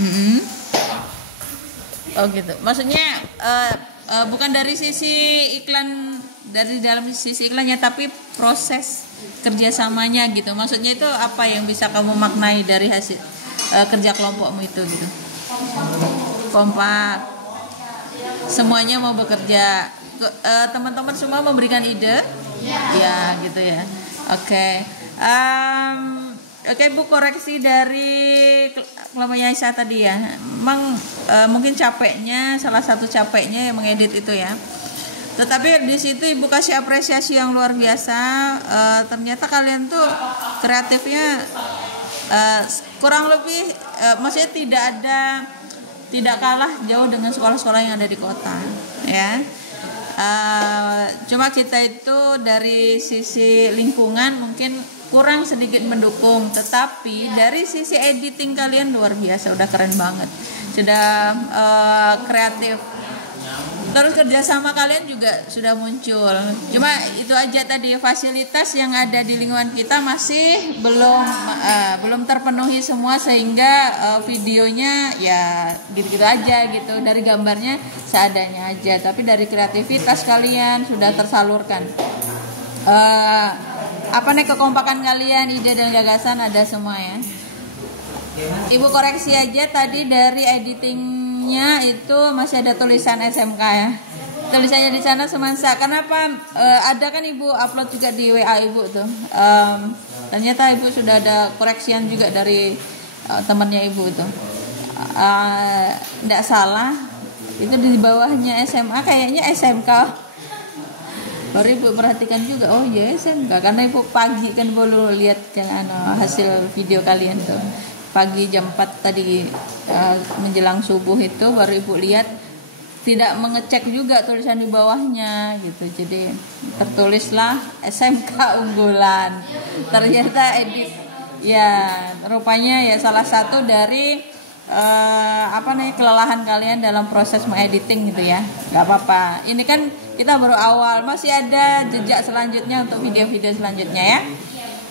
Mm-mm. Oh gitu. Maksudnya bukan dari sisi iklan, dari dalam sisi iklannya, tapi proses kerjasamanya gitu. Maksudnya itu apa yang bisa kamu maknai dari hasil kerja kelompokmu itu gitu? Kompak, semuanya mau bekerja, teman-teman semua memberikan ide, ya gitu ya. Oke. Oke Bu, koreksi dari kelompoknya Aisyah tadi ya. Memang mungkin capeknya, salah satu capeknya yang mengedit itu ya. Tetapi di situ Ibu kasih apresiasi yang luar biasa. Ternyata kalian tuh kreatifnya kurang lebih, maksudnya tidak kalah jauh dengan sekolah-sekolah yang ada di kota, ya. Cuma kita itu dari sisi lingkungan mungkin kurang sedikit mendukung, tetapi dari sisi editing kalian luar biasa, udah keren banget, sudah kreatif. Terus kerjasama kalian juga sudah muncul. Cuma itu aja tadi, fasilitas yang ada di lingkungan kita masih belum terpenuhi semua, sehingga videonya ya gitu-gitu aja gitu, dari gambarnya seadanya aja. Tapi dari kreativitas kalian sudah tersalurkan. Kekompakan kalian, ide dan gagasan ada semua ya. Ibu koreksi aja tadi dari editingnya itu masih ada tulisan SMK ya. Tulisannya di sana Semansa. Kenapa? Ada kan Ibu upload juga di WA Ibu tuh. Ternyata Ibu sudah ada koreksian juga dari temannya Ibu tuh. Nggak salah, itu di bawahnya SMA kayaknya SMK. Baru Ibu perhatikan juga, oh ya SMK, karena Ibu pagi kan baru lihat hasil video kalian tuh. Pagi jam 4 tadi menjelang subuh itu baru Ibu lihat, tidak mengecek juga tulisan di bawahnya gitu. Jadi tertulislah SMK unggulan. Ternyata edit ya, rupanya ya salah satu dari kelelahan kalian dalam proses mengediting gitu ya. Gak apa-apa. Ini kan kita baru awal, masih ada jejak selanjutnya untuk video-video selanjutnya ya.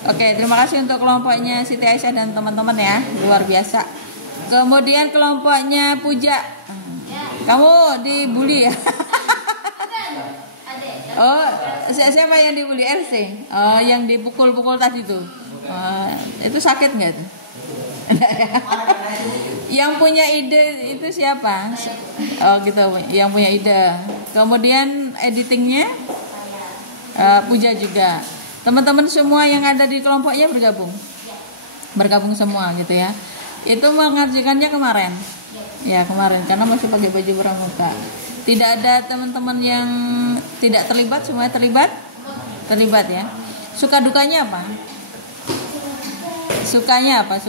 Oke, terima kasih untuk kelompoknya Siti Aisyah dan teman-teman ya, luar biasa. Kemudian kelompoknya Puja, kamu dibully ya? Oh, siapa yang dibully? RC? Oh, yang dipukul-pukul tadi tuh. Itu sakit nggak tuh? Yang punya ide itu siapa? Oh gitu, yang punya ide. Kemudian editingnya Puja juga. Teman-teman semua yang ada di kelompoknya bergabung semua gitu ya. Itu mengerjakannya kemarin. Ya kemarin, karena masih pakai baju pramuka. Tidak ada teman-teman yang tidak terlibat, semuanya terlibat ya. Suka dukanya apa? Sukanya apa?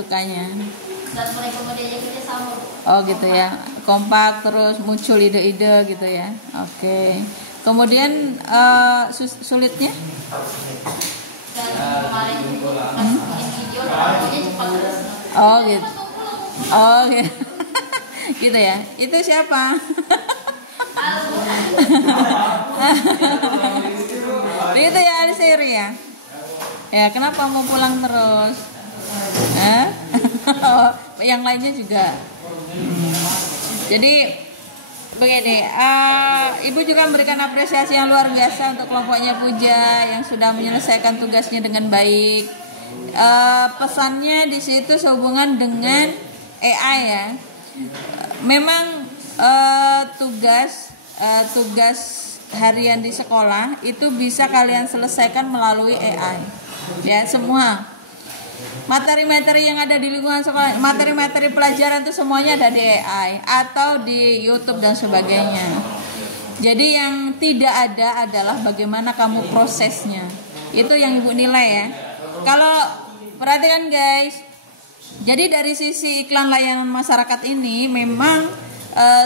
Oh gitu ya, kompak, terus muncul ide-ide gitu ya. Oke. Kemudian sulitnya? Oh gitu. Oh gitu. Gitu ya. Itu siapa? Itu ya Alisiri ya. Ya kenapa mau pulang terus? Yang lainnya juga. Jadi begini, Ibu juga memberikan apresiasi yang luar biasa untuk kelompoknya Puja yang sudah menyelesaikan tugasnya dengan baik. Pesannya di situ sehubungan dengan AI ya. Memang tugas harian di sekolah itu bisa kalian selesaikan melalui AI. Ya, semua materi-materi yang ada di lingkungan sekolah, materi-materi pelajaran itu semuanya ada di AI atau di YouTube dan sebagainya. Jadi yang tidak ada adalah bagaimana kamu prosesnya. Itu yang Ibu nilai ya. Kalau perhatikan guys, jadi dari sisi iklan layanan masyarakat ini memang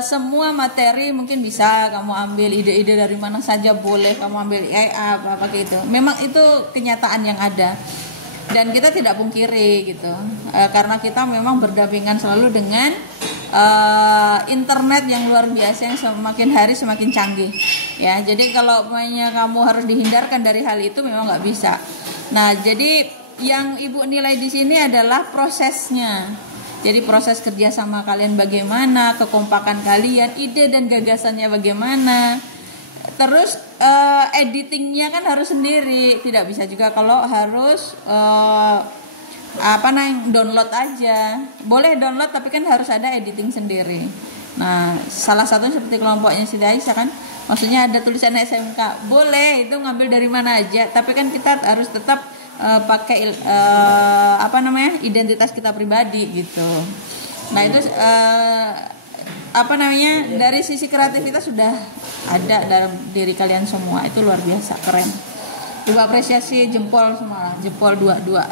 semua materi mungkin bisa kamu ambil, ide-ide dari mana saja boleh kamu ambil AI apa gitu. Memang itu kenyataan yang ada. Dan kita tidak pungkiri gitu, karena kita memang berdampingan selalu dengan internet yang luar biasa yang semakin hari semakin canggih ya. Jadi kalau kamu harus dihindarkan dari hal itu memang nggak bisa. Nah jadi yang Ibu nilai di sini adalah prosesnya. Jadi proses kerja sama kalian bagaimana, kekompakan kalian, ide dan gagasannya bagaimana. Terus editingnya kan harus sendiri, tidak bisa juga kalau harus download aja. Boleh download tapi kan harus ada editing sendiri. Nah, salah satunya seperti kelompoknya Siti Aisyah kan, maksudnya ada tulisan SMK. Boleh, itu ngambil dari mana aja, tapi kan kita harus tetap pakai identitas kita pribadi gitu. Nah, itu dari sisi kreativitas sudah ada dalam diri kalian semua. Itu luar biasa, keren. Coba apresiasi, jempol semua, jempol dua-dua.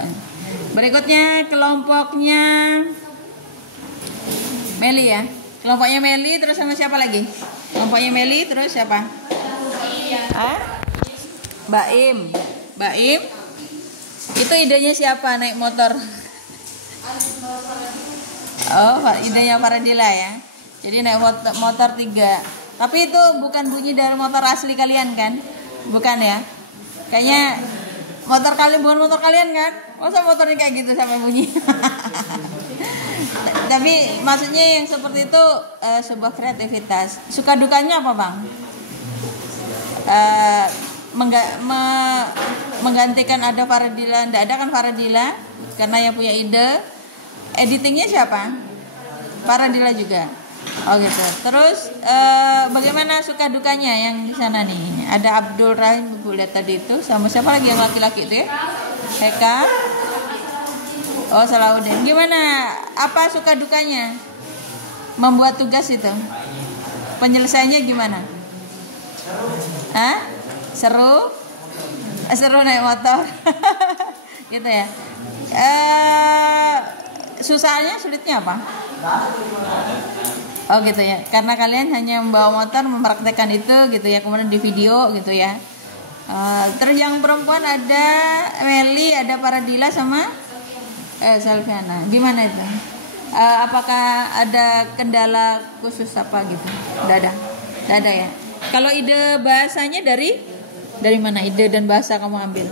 Berikutnya kelompoknya Meli ya. Kelompoknya Meli terus sama siapa lagi? Kelompoknya Meli terus siapa? Baim. Baim. Itu idenya siapa naik motor? Oh, idenya Faradila ya. Jadi naik motor 3. Tapi itu bukan bunyi dari motor asli kalian kan? Bukan ya? Kayaknya motor kalian bukan motor kalian kan? Masa motornya kayak gitu sampai bunyi? Tapi maksudnya yang seperti itu sebuah kreativitas. Suka dukanya apa bang? Menggantikan ada Faradila, tidak ada kan Faradila karena yang punya ide. Editingnya siapa? Faradila juga. Oh gitu. Terus bagaimana suka dukanya yang di sana nih? Ada Abdul Rahim, Ibu lihat tadi itu, sama siapa lagi yang laki-laki itu ya? Heka. Oh, Salahuddin. Gimana? Apa suka dukanya? Membuat tugas itu. Penyelesaiannya gimana? Hah? Seru? Seru naik motor. Gitu ya. Susahnya, sulitnya apa? Oh gitu ya. Karena kalian hanya membawa motor, mempraktekkan itu gitu ya, kemudian di video gitu ya. Terus yang perempuan ada Meli, ada Faradila sama Salviana. Gimana itu? Apakah ada kendala khusus apa gitu? Tidak ada ya. Kalau ide bahasanya dari mana? Ide dan bahasa kamu ambil?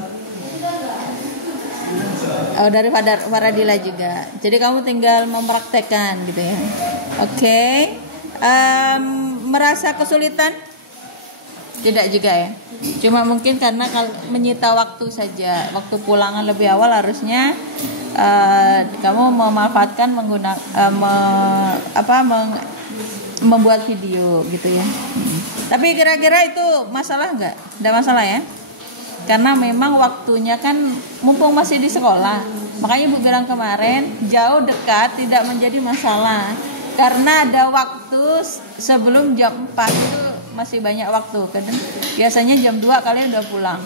Oh, dari Faradila juga. Jadi kamu tinggal mempraktekkan gitu ya. Oke. Merasa kesulitan? Tidak juga ya. Cuma mungkin karena menyita waktu saja. Waktu pulangan lebih awal harusnya kamu memanfaatkan membuat video gitu ya. Tapi kira-kira itu masalah nggak? Tidak masalah ya. Karena memang waktunya kan mumpung masih di sekolah. Makanya Ibu bilang kemarin jauh dekat tidak menjadi masalah. Karena ada waktu sebelum jam 4 itu masih banyak waktu. Kadang biasanya jam 2 kalian udah pulang.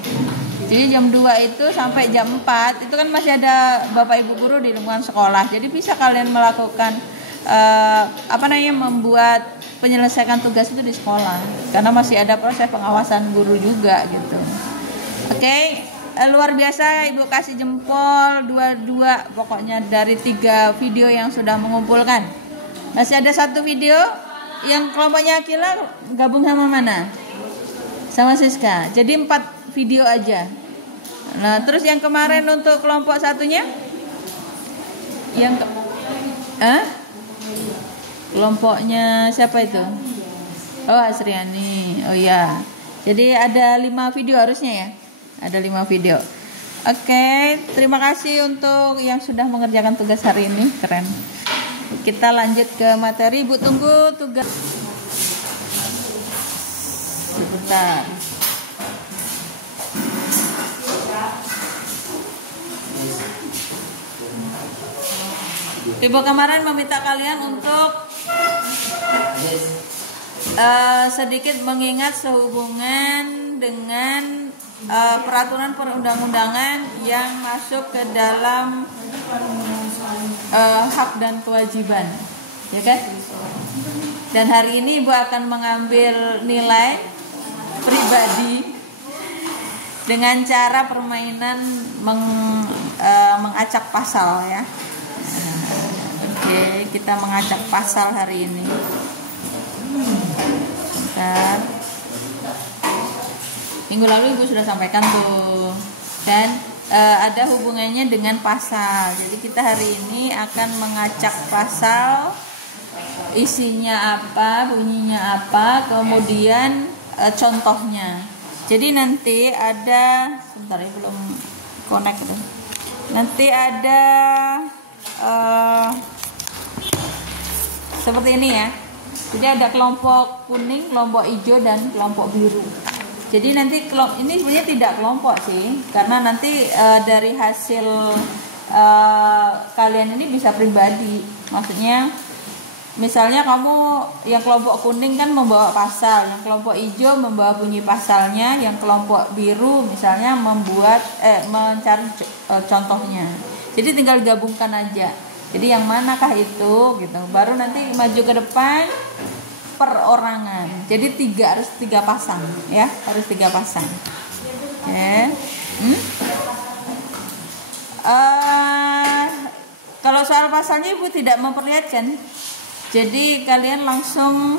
Jadi jam 2 itu sampai jam 4 itu kan masih ada Bapak Ibu guru di lingkungan sekolah. Jadi bisa kalian melakukan membuat penyelesaian tugas itu di sekolah. Karena masih ada proses pengawasan guru juga gitu. Oke, luar biasa Ibu kasih jempol 22 pokoknya dari 3 video yang sudah mengumpulkan. Masih ada 1 video yang kelompoknya Akila gabung sama mana? Sama Siska. Jadi 4 video aja. Nah, terus yang kemarin untuk kelompok satunya? Kelompoknya siapa itu? Oh, Asriani. Oh ya. Jadi ada 5 video harusnya ya. Ada 5 video. Oke, terima kasih untuk yang sudah mengerjakan tugas hari ini. Keren. Kita lanjut ke materi. Ibu tunggu tugas. Sebentar. Ibu kemarin meminta kalian untuk sedikit mengingat sehubungan dengan peraturan perundang-undangan yang masuk ke dalam hak dan kewajiban, ya kan? Dan hari ini Ibu akan mengambil nilai pribadi dengan cara permainan mengacak pasal ya. Oke, kita mengacak pasal hari ini. Bentar. Minggu lalu Ibu sudah sampaikan tuh. Dan ada hubungannya dengan pasal. Jadi kita hari ini akan mengacak pasal, isinya apa, bunyinya apa, kemudian contohnya. Jadi nanti ada, sebentar ya, belum connect deh. Nanti ada seperti ini ya. Jadi ada kelompok kuning, kelompok hijau, dan kelompok biru. Jadi nanti ini sebenarnya tidak kelompok sih, karena nanti dari hasil kalian ini bisa pribadi. Maksudnya misalnya kamu yang kelompok kuning kan membawa pasal, yang kelompok hijau membawa bunyi pasalnya, yang kelompok biru misalnya mencari contohnya. Jadi tinggal gabungkan aja. Jadi yang manakah itu gitu. Baru nanti maju ke depan perorangan. Jadi harus tiga pasang ya, harus 3 pasang. Oke. Kalau soal pasalnya Ibu tidak memperlihatkan. Jadi kalian langsung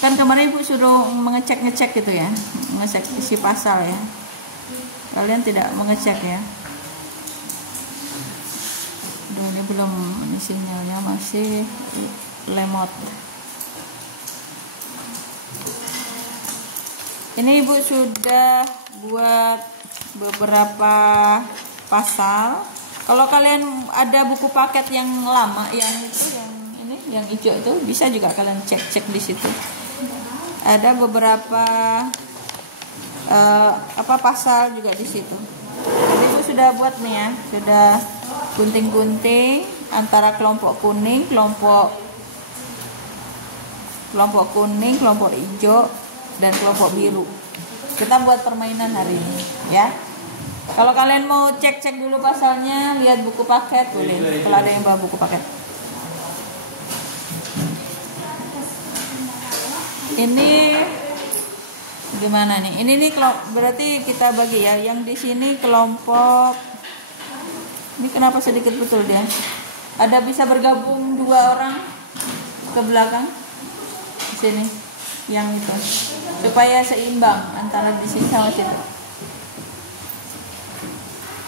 kan kemarin Ibu suruh ngecek gitu ya, ngecek isi pasal ya. Kalian tidak mengecek ya. Aduh, ini belum, ini sinyalnya masih lemot. Ini Ibu sudah buat beberapa pasal. Kalau kalian ada buku paket yang lama, yang hijau itu, bisa juga kalian cek di situ. Ada beberapa pasal juga di situ. Jadi Ibu sudah buat nih ya, sudah gunting-gunting antara kelompok kuning, kelompok kuning, kelompok hijau, dan kelompok biru. Kita buat permainan hari ini ya. Kalau kalian mau cek dulu pasalnya, lihat buku paket boleh. Kalau ada yang bawa buku paket. Ini gimana nih? Ini nih berarti kita bagi ya. Yang di sini kelompok. Ini kenapa sedikit betul dia? Ada bisa bergabung 2 orang ke belakang di sini, yang itu, supaya seimbang antara di sini sama sini,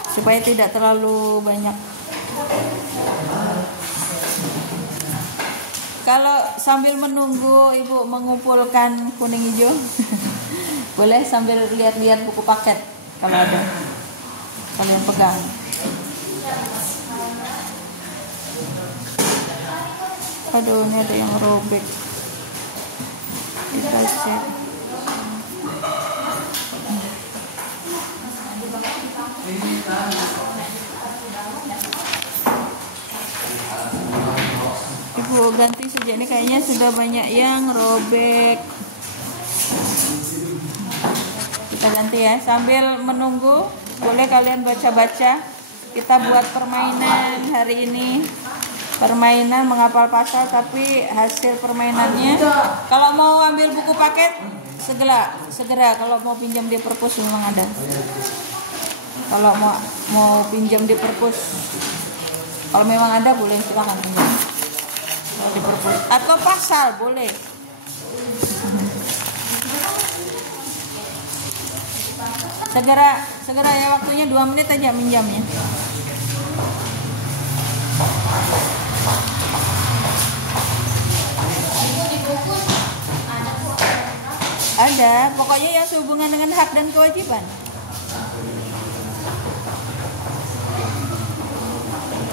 supaya tidak terlalu banyak. Kalau sambil menunggu Ibu mengumpulkan kuning hijau, boleh sambil lihat-lihat buku paket kalau ada, kalian pegang. Aduh, ini ada yang robek. Kita cek. Ibu ganti saja, ini kayaknya sudah banyak yang robek. Kita ganti ya, sambil menunggu boleh kalian baca-baca. Kita buat permainan hari ini, permainan menghafal pasal, tapi hasil permainannya kalau mau ambil buku paket segera kalau mau pinjam di perpus memang ada. Kalau mau pinjam di perpus, kalau memang ada boleh, silakan pinjam. Kalau di perpus atau pasal boleh. Segera ya, waktunya 2 menit aja minjamnya. Ada, pokoknya yang sehubungan dengan hak dan kewajiban.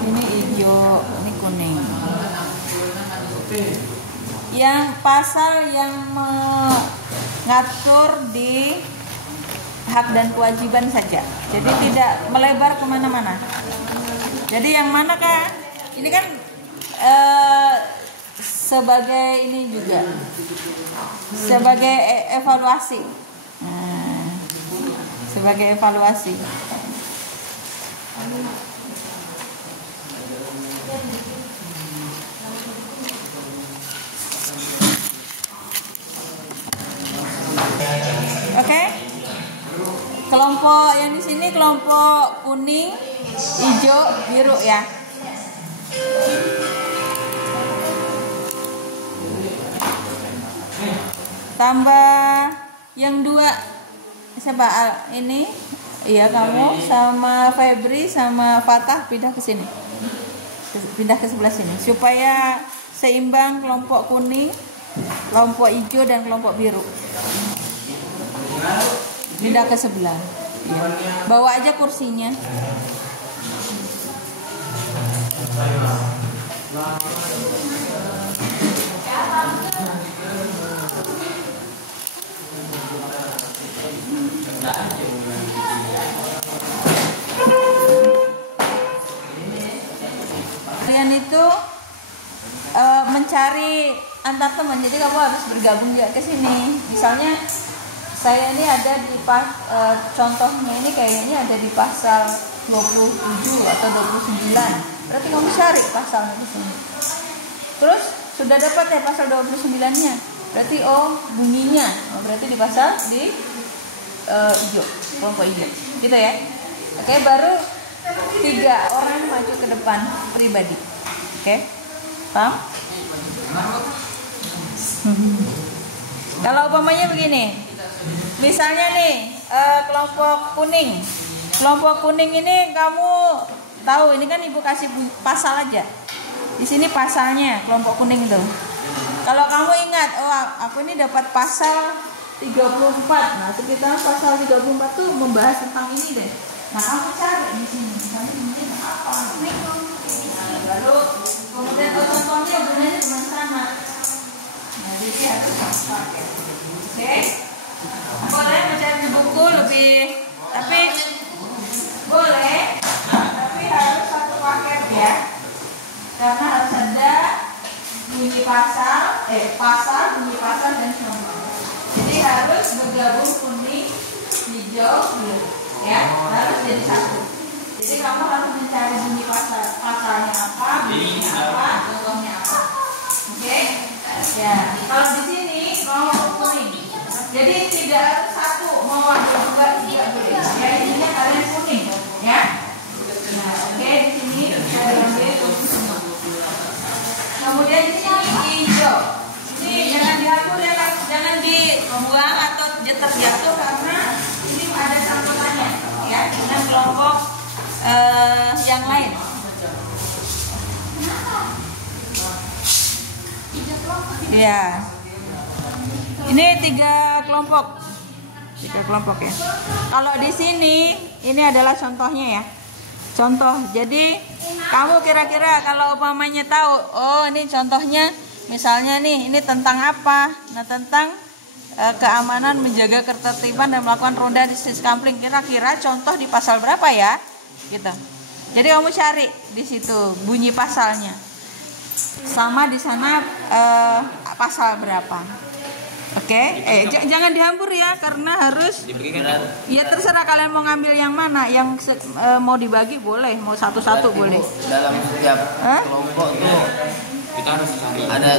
Ini hijau, ini kuning. Yang pasal yang mengatur di hak dan kewajiban saja. Jadi tidak melebar kemana-mana. Jadi yang manakah? Ini kan sebagai ini juga, sebagai evaluasi. Sebagai evaluasi. Oke? Kelompok yang di sini kelompok kuning, hijau, biru ya. Tambah yang 2 siapa ini? Iya, kamu sama Febri sama Fatah pindah ke sini. Pindah ke sebelah sini supaya seimbang kelompok kuning, kelompok hijau dan kelompok biru. Pindah ke sebelah. Ya. Bawa aja kursinya. Kalian itu mencari antar teman, jadi kamu harus bergabung juga ke sini. Misalnya saya ini ada di contohnya ini kayaknya ada di pasal 27 atau 29. Berarti kamu cari pasalnya di sini. Terus sudah dapat ya pasal 29-nya. Berarti bunyinya. Berarti di pasal di hijau, kelompok hijau. Gitu ya. Oke, baru 3 orang maju ke depan pribadi. Oke. Paham? Kalau umpamanya begini. Misalnya nih, kelompok kuning. Kelompok kuning ini kamu tahu, ini kan ibu kasih pasal aja. Di sini pasalnya kelompok kuning itu. Kalau kamu ingat, aku ini dapat pasal 34. Nah, sekitar pasal 34 tuh membahas tentang ini deh. Nah, kamu cari di sini. Misalnya ini apa? Nah, lalu kemudian contohnya gunanya cuma sana. Nah, jadi harus pakai. Oke. Boleh mencari di buku lebih, tapi boleh, tapi harus satu paket ya. Karena harus ada bunyi pasal, bunyi pasal dan contoh. Jadi harus bergabung kuning, hijau, biru, ya. Harus jadi satu. Jadi kamu harus mencari bunyi pasalnya apa, bunyinya apa, contohnya apa. Oke? Ya. Kalau di sini mau kuning. Jadi tidak harus satu, mau ambil juga tidak boleh. Ya, intinya kalian kuning, ya. Nah, oke, di sini saya ambil kuning semua. Kemudian di sini hijau. Ini jangan dihapus ya, jangan dibuang atau terjatuh karena ini ada sangkutannya, ya, dengan kelompok yang lain. Ya. Ini 3 kelompok. 3 kelompok ya. Kalau di sini ini adalah contohnya ya. Contoh. Jadi kamu kira-kira kalau umpamanya tahu, ini contohnya misalnya nih, ini tentang apa? Nah, tentang keamanan, menjaga ketertiban dan melakukan ronda di Siskampling. Kira-kira contoh di pasal berapa ya? Gitu. Jadi kamu cari di situ bunyi pasalnya. Sama di sana pasal berapa? Oke, jangan dihambur ya, karena harus ya terserah kalian mau ngambil yang mana, yang mau dibagi boleh, mau satu-satu boleh. Dalam setiap kelompok itu kita harus ada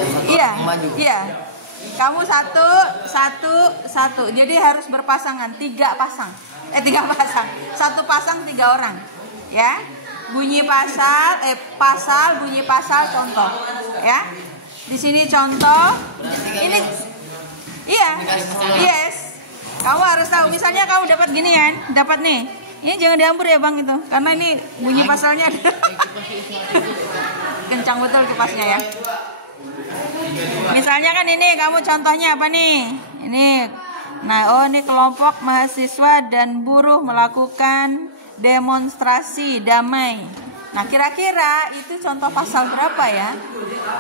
maju. Iya. Kamu satu. Jadi harus berpasangan, 3 pasang. 3 pasang. 1 pasang 3 orang. Ya. Bunyi pasal, bunyi pasal contoh. Ya. Di sini contoh. Ini iya, yes. Kamu harus tahu. Misalnya kamu dapat gini kan, dapat nih. Ini jangan dihampur ya bang itu, karena ini bunyi pasalnya ada. Kencang betul kipasnya ya. Misalnya kan ini kamu contohnya apa nih? Ini, nah ini kelompok mahasiswa dan buruh melakukan demonstrasi damai. Nah kira-kira itu contoh pasal berapa ya?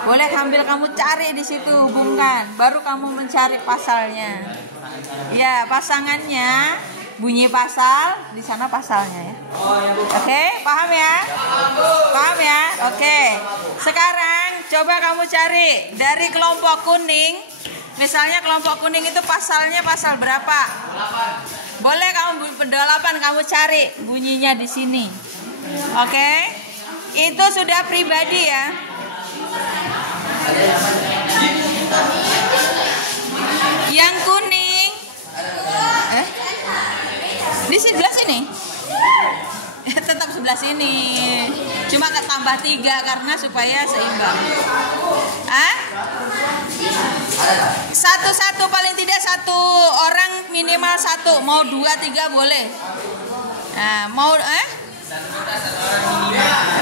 Boleh ambil kamu cari di situ, hubungkan, baru kamu mencari pasalnya. Ya, pasangannya bunyi pasal, di sana pasalnya ya. Oke, paham ya? Paham ya? Oke. Sekarang coba kamu cari dari kelompok kuning. Misalnya kelompok kuning itu pasalnya pasal berapa? Boleh kamu 8 kamu cari bunyinya di sini. Oke. Itu sudah pribadi ya. Yang kuning di sebelah sini. Tetap sebelah sini. Cuma tambah 3 karena supaya seimbang. Satu-satu, paling tidak satu orang minimal satu. Mau 2, 3 boleh. Nah, mau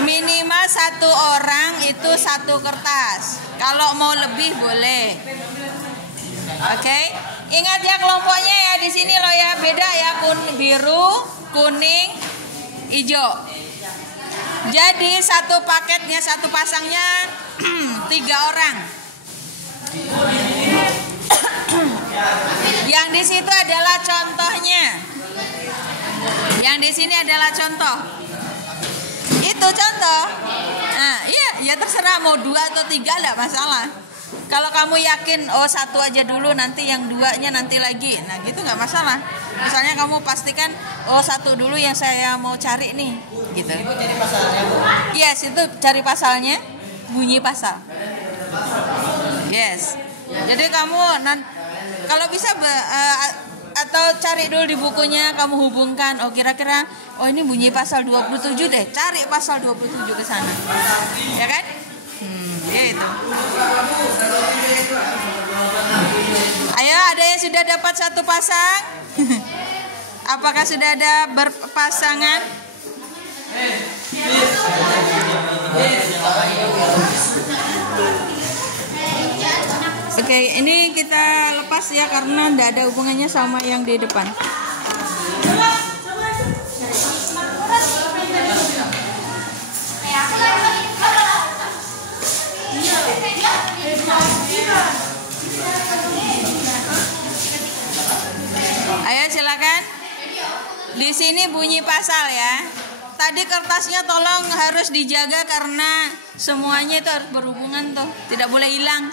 minimal satu orang itu satu kertas. Kalau mau lebih boleh. Oke, ingat ya kelompoknya ya di sini loh ya, beda ya, biru, kuning, hijau. Jadi satu paketnya, satu pasangnya 3 orang. Yang di situ adalah contohnya. Yang di sini adalah contoh. Itu contoh. Nah, iya, ya terserah mau 2 atau 3 enggak masalah. Kalau kamu yakin satu aja dulu, nanti yang 2-nya nanti lagi. Nah, gitu nggak masalah. Misalnya kamu pastikan satu dulu yang saya mau cari nih, gitu. Ibu cari pasalnya, Bu. Yes, itu cari pasalnya, bunyi pasal. Yes. Jadi kamu kalau bisa atau cari dulu di bukunya, kamu hubungkan, kira-kira ini bunyi pasal 27 deh. Cari pasal 27 ke sana. Ya kan? Ya itu. Ayo, ada yang sudah dapat satu pasang? Apakah sudah ada berpasangan? Oke, ini kita lepas ya karena tidak ada hubungannya sama yang di depan. Ayo silakan. Di sini bunyi pasal ya. Tadi kertasnya tolong harus dijaga karena semuanya itu harus berhubungan tuh, tidak boleh hilang.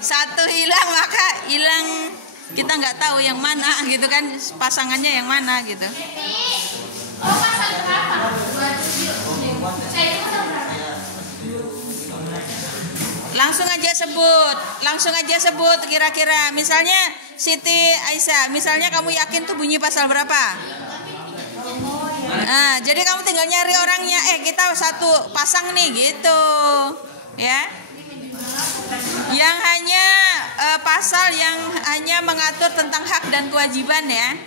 Satu hilang maka hilang, kita nggak tahu yang mana gitu kan, pasangannya yang mana gitu. Langsung aja sebut kira-kira. Misalnya Siti Aisyah, misalnya kamu yakin tuh bunyi pasal berapa? Nah, jadi kamu tinggal nyari orangnya. Kita satu pasang nih gitu, ya. Yang hanya pasal yang hanya mengatur tentang hak dan kewajiban ya.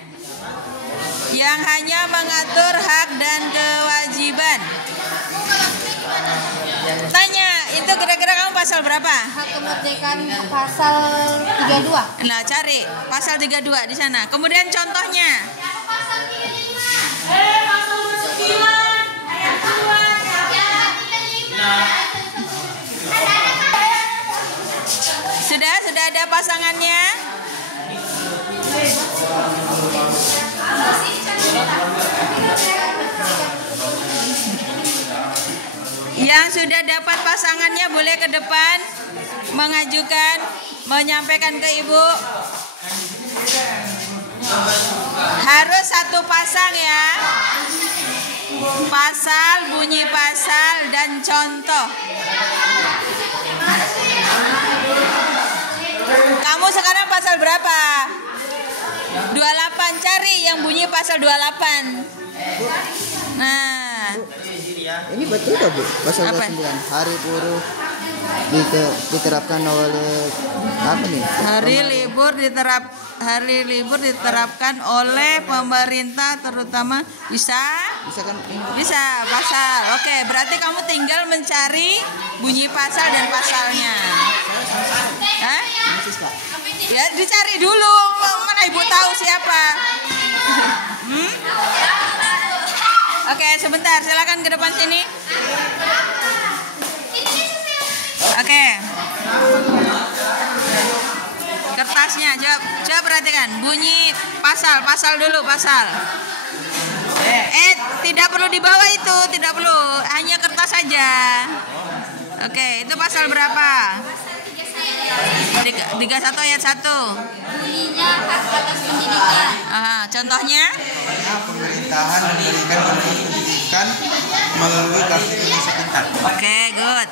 Yang hanya mengatur hak dan kewajiban. Tanya, itu kira-kira kamu pasal berapa? Hak kemerdekaan pasal 32. Nah, cari pasal 32 di sana. Kemudian contohnya. Pasal 9 ayat 2. Sudah ada pasangannya? Yang sudah dapat pasangannya boleh ke depan mengajukan, menyampaikan ke ibu. Harus satu pasang ya. Pasal, bunyi pasal, dan contoh. Kamu sekarang pasal berapa? 28, cari yang bunyi pasal 28. Nah, ini betul tak Bu? Pasal 29 hari buruh diterapkan oleh apa nih? Hari libur diterapkan oleh pemerintah, terutama bisa kan? Bisa pasal. Oke, berarti kamu tinggal mencari bunyi pasal dan pasalnya. Hah? Ya, dicari dulu. Mana ibu tahu siapa? Oke, sebentar. Silakan ke depan sini. Oke. Kertasnya, coba perhatikan. Bunyi pasal dulu, pasal. Tidak perlu dibawa itu, tidak perlu. Hanya kertas saja. Oke, itu pasal berapa? 31 ayat 1. Bunyinya hak atas pendidikan. Contohnya? Pemerintahan memberikan pendidikan melalui kartu Indonesia Pintar. Oke, good.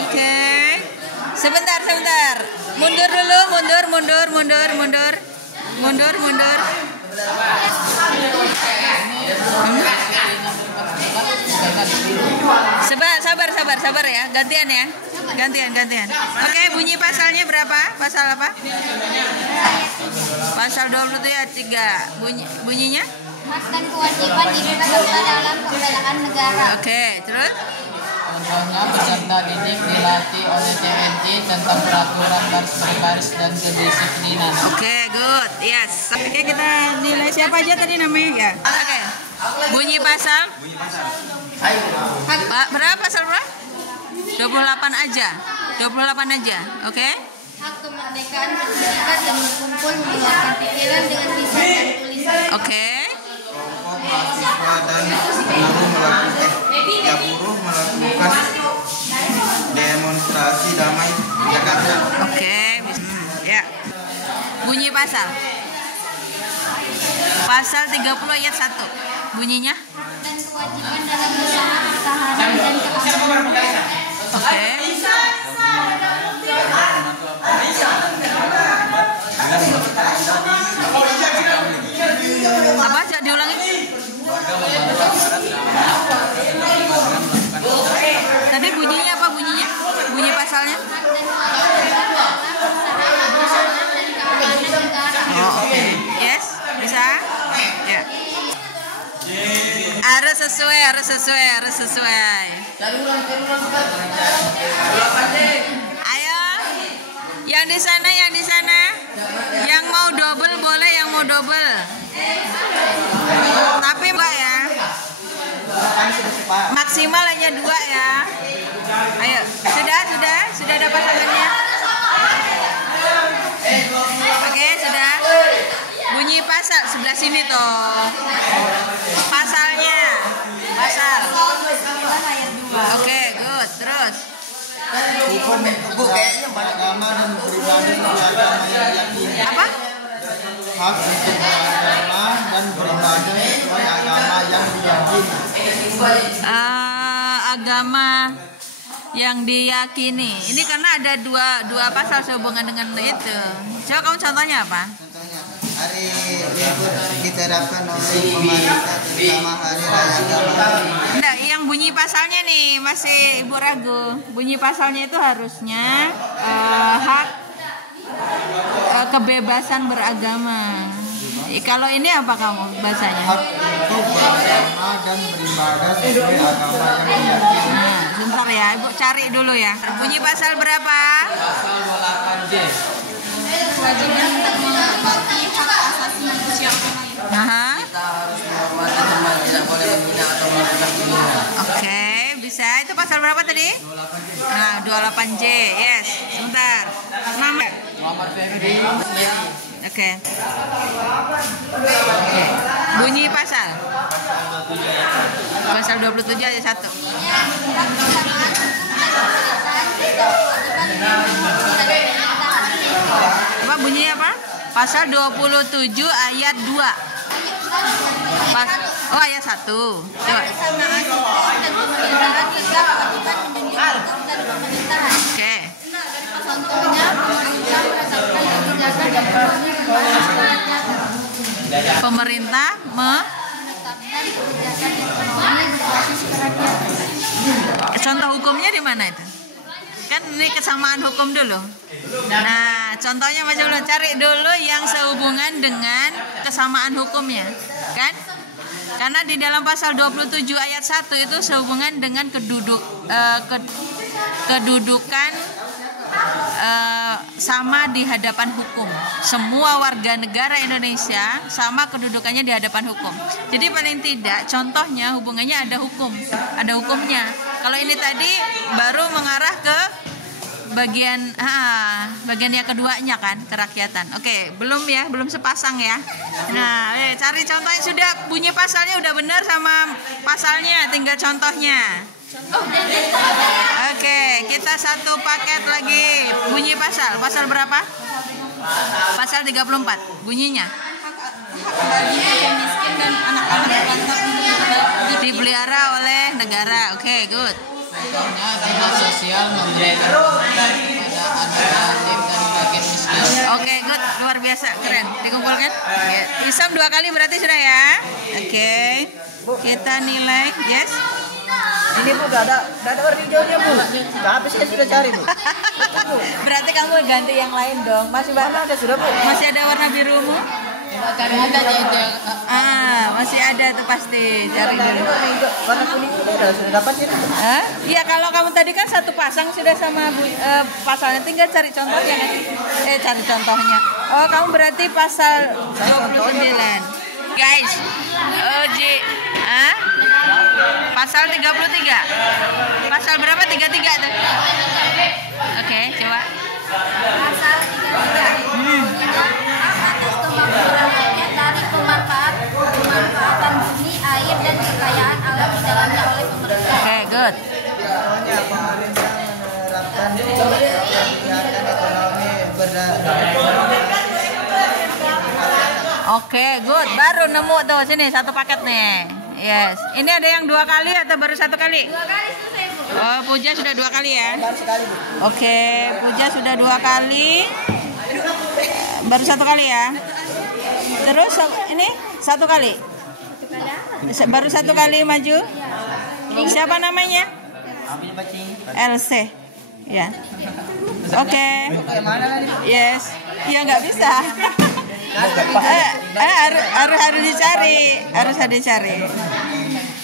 Oke. Sebentar. Mundur dulu, mundur. Sabar ya, gantian ya. gantian. Oke, bunyi pasalnya berapa? Pasal apa? Pasal 20 ayat 3. Bunyinya? Hak dan kewajiban ikut serta dalam pembelaan negara. Oke, terus? Contohnya peserta didik dilatih oleh TNI tentang peraturan baris dan kedisiplinan. Oke, good. Yes. Oke, kita nilai siapa aja tadi namanya ya? Oke. Bunyi pasal? Berapa pasal berapa? 28 aja. 28 aja. Oke. Hak kemerdekaan berpendapat dan berkumpul mengeluarkan pikiran dengan lisan dan tulisan. Oke. Kelompok mahasiswa dan buruh melakukan demonstrasi damai di Jakarta. Oke. Ya. Bunyi pasal. Pasal 30 ayat 1. Bunyinya? Hak dan kewajiban dalam usaha pertahanan dan keamanan. Oke. Apa? Coba diulangi. Tadi bunyinya apa bunyinya? Bunyi pasalnya? Oh, oke. Yes, bisa? Ya. Harus sesuai. Ayo. Yang di sana. Yang mau double boleh, yang mau double. Tapi enggak ya. Maksimal hanya 2 ya. Ayo, sudah dapat tangannya. Oke, sudah. Bunyi pasal sebelah sini toh. Pasalnya. Pasal. Oke, good. Terus. Hukum kayaknya agama dan beribadah agama yang diyakini. Apa? Hak untuk beragama dan beribadah sesuai agama yang diyakini. Agama yang diyakini. Ini karena ada dua pasal sehubungan dengan itu. Coba kamu contohnya apa? Contohnya hari libur diterapkan oleh pemerintah terutama hari raya agama. Enggak, yang bunyi pasalnya nih masih Ibu ragu. Bunyi pasalnya itu harusnya hak kebebasan beragama. Kalau ini apa kamu bahasanya? Hak untuk beragama dan beribadah sesuai agama yang diyakini. Nah, sebentar ya, Ibu cari dulu ya. Bunyi pasal berapa? Pasal 28J. Kewajiban untuk menghormati hak asasi manusia orang lain. Aha. Kita harus menghormati teman, tidak boleh menghina atau melakukan penghinaan. Oke, bisa. Itu pasal berapa tadi? 28J. Nah, 28J. Yes. Sebentar. Nama. Muhammad Febri. Oke. Bunyi pasal. Pasal 27 ayat 1. Apa bunyinya apa? Pasal 27 ayat 2. Oh, ayat 1. Coba. Oke. Contohnya, berdasarkan kebijakan dan Pemerintah menetapkan kebijakan ekonomi berbasis kerakyatan. contoh hukumnya di mana itu? Kan ini kesamaan hukum dulu. Nah, contohnya Mas dulu cari dulu yang sehubungan dengan kesamaan hukumnya, kan? Karena di dalam pasal 27 ayat 1 itu sehubungan dengan kedudukan sama di hadapan hukum. Semua warga negara Indonesia sama kedudukannya di hadapan hukum. Jadi paling tidak contohnya hubungannya ada hukumnya. Kalau ini tadi baru mengarah ke bagian yang keduanya kan, kerakyatan. Oke, belum sepasang ya. Nah, cari contohnya, sudah bunyi pasalnya udah benar sama pasalnya, tinggal contohnya. Oke, kita satu paket lagi. Bunyi pasal berapa? Pasal 34. Bunyinya Bagi yang miskin dan anak-anak terlantar untuk dipelihara oleh negara. Oke, good. Contohnya dinas sosial memberikan pada anak yatim dan bagian miskin. Oke, good. Luar biasa, keren. Dikumpulkan. Isam 2 kali berarti sudah ya. Oke. Kita nilai, yes. Ini Bu, gak ada warna hijaunya Bu. Tapi saya sudah cari Bu. Berarti kamu ganti yang lain dong. Masih Warna ada sudah Bu. masih ada warna birumu? Cari ada itu yang Masih ada tuh pasti. Cari Ini dulu. warna hijau, warna kuning sudah dapat sih. Hah? Iya, kalau kamu tadi kan satu pasang sudah sama pasalnya, tinggal cari contohnya nanti. Cari contohnya. Oh, kamu berarti pasal 29. Guys, pasal 33. Pasal berapa? 33 tuh. Oke, coba. Pasal 33. Atas kemampuan rakyat dari pemanfaatan bumi, air, dan kekayaan alam di dalamnya oleh pemerintah. Oke, good. Pokoknya pemerintah menerapkan kegiatan ekonomi Oke, good. Baru nemu tuh sini satu paket nih. Yes. Ini ada yang 2 kali atau baru 1 kali? 2 kali selesai, Bu. Oh, Puja sudah 2 kali ya. sekali Bu. Oke, Puja sudah 2 kali. Baru 1 kali ya. Terus ini 1 kali. Baru 1 kali maju. Siapa namanya? LC. Ya. Oke. Yes. Ya nggak bisa. harus dicari.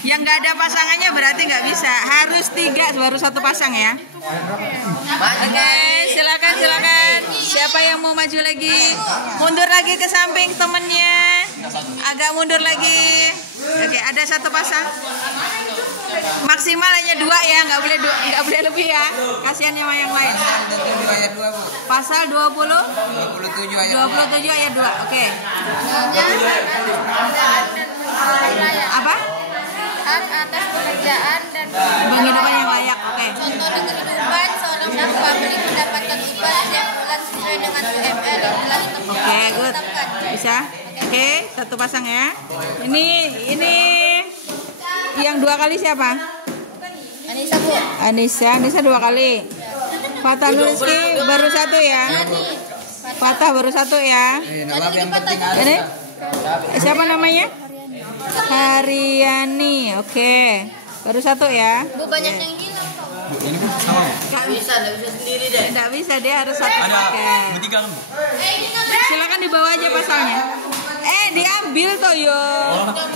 Yang nggak ada pasangannya berarti nggak bisa. Harus 3 baru 1 pasang ya. Oke, silakan. Siapa yang mau maju lagi? Mundur lagi ke samping temennya. Agak mundur lagi. Oke, ada 1 pasang. Maksimal hanya 2 ya, nggak boleh lebih ya. Kasihan sama yang lain. Pasal 27 ayat 2. Oke. Apa? Hak atas pekerjaan dan Penghidupan yang layak. Oke. contoh di kehidupan seorang pabrik mendapatkan upah setiap bulan sesuai dengan UMR yang telah Oke, good. Bisa? Oke, 1 pasang ya. Ini yang 2 kali siapa? Anissa, Bu. Anissa 2 kali. Fatah Nurizki baru 1 ya. Fatah baru 1 ya. Ini siapa namanya? Haryani. Oke. Baru 1 ya. Bu, banyak yang hilang, Pak. Nggak bisa sendiri deh. Nggak bisa, dia harus 1 paket. Bertiga kan Bu? Silakan dibawa aja pasalnya. Diambil toh yo.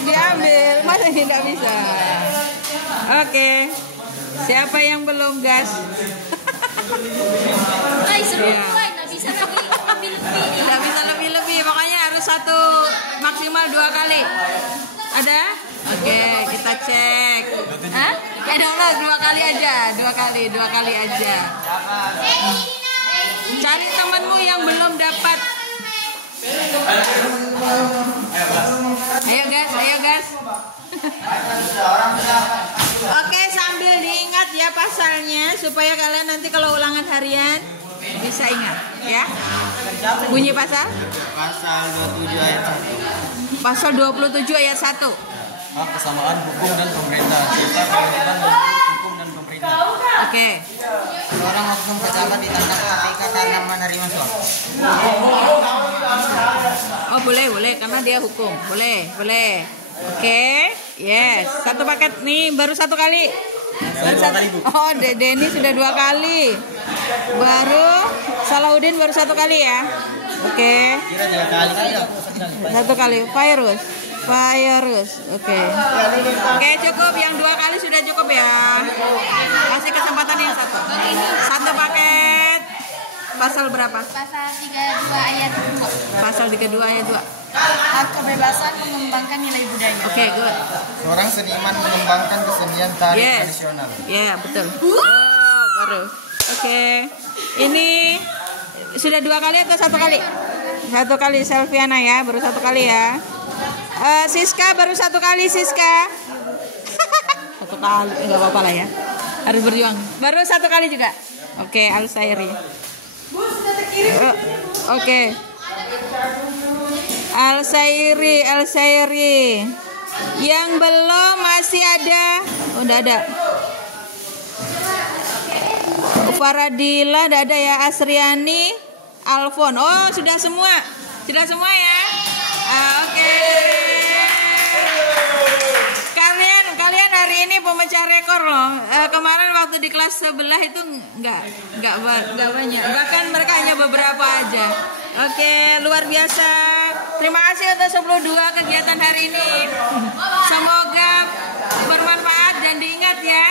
Diambil. Masa ini nggak bisa? Oke. Siapa yang belum gas? Seru, Iya. nggak bisa lebih. Nggak bisa lebih-lebih. Pokoknya harus 1 maksimal 2 kali. Ada? Oke, kita cek. Hah? Dong, 2 kali aja. 2 kali aja. Cari temanmu yang belum dapat. Ayo guys. Oke, sambil diingat ya pasalnya supaya kalian nanti kalau ulangan harian bisa ingat ya. Bunyi pasal? Pasal 27 ayat 1. Pasal 27 ayat 1. Hak kesamaan hukum dan pemerintah serta kewajiban hukum dan pemerintah. Oke. Seorang oknum pejabat ditangkap KPK karena menerima suap. Oh, boleh karena dia hukum. Boleh. Oke. Yes, 1 paket nih baru 1 kali. Oh, Denny sudah 2 kali. Baru Salahuddin baru 1 kali ya. Oke. Kira 3 kali ya. 1 kali. Virus. Oke. Oke, cukup. Yang 2 kali sudah cukup ya. Kasih kesempatan yang 1. 1 paket. Pasal berapa? Pasal 32 ayat 2. Pasal 32 ayat 2. Hak kebebasan mengembangkan nilai budaya. Oke, good. Seorang seniman mengembangkan kesenian tari Yes. tradisional. Ya, betul. Oh, baru. Oke. Ini sudah 2 kali atau 1 kali? 1 kali. Selviana ya, baru 1 kali ya. Siska baru 1 kali, Siska. 1 kali, enggak apa-apa lah ya. Harus berjuang. Baru 1 kali juga. Oke, Al-Sairi. Oke. Al-Sairi. Yang belum masih ada. Udah ada. Faradila udah ada ya. Asriani, Alfon. Oh, sudah semua ya. Oke. Kalian hari ini pemecah rekor loh. Kemarin waktu di kelas sebelah itu nggak banyak. Bahkan mereka hanya beberapa aja. Oke, luar biasa. Terima kasih atas 72 kegiatan hari ini. Semoga bermanfaat dan diingat ya.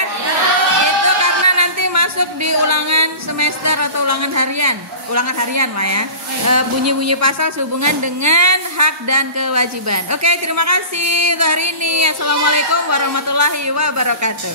Itu karena nanti masuk di ulangan semester atau ulangan harian lah ya. Bunyi-bunyi pasal sehubungan dengan hak dan kewajiban. Oke, terima kasih untuk hari ini. Assalamualaikum warahmatullahi wabarakatuh.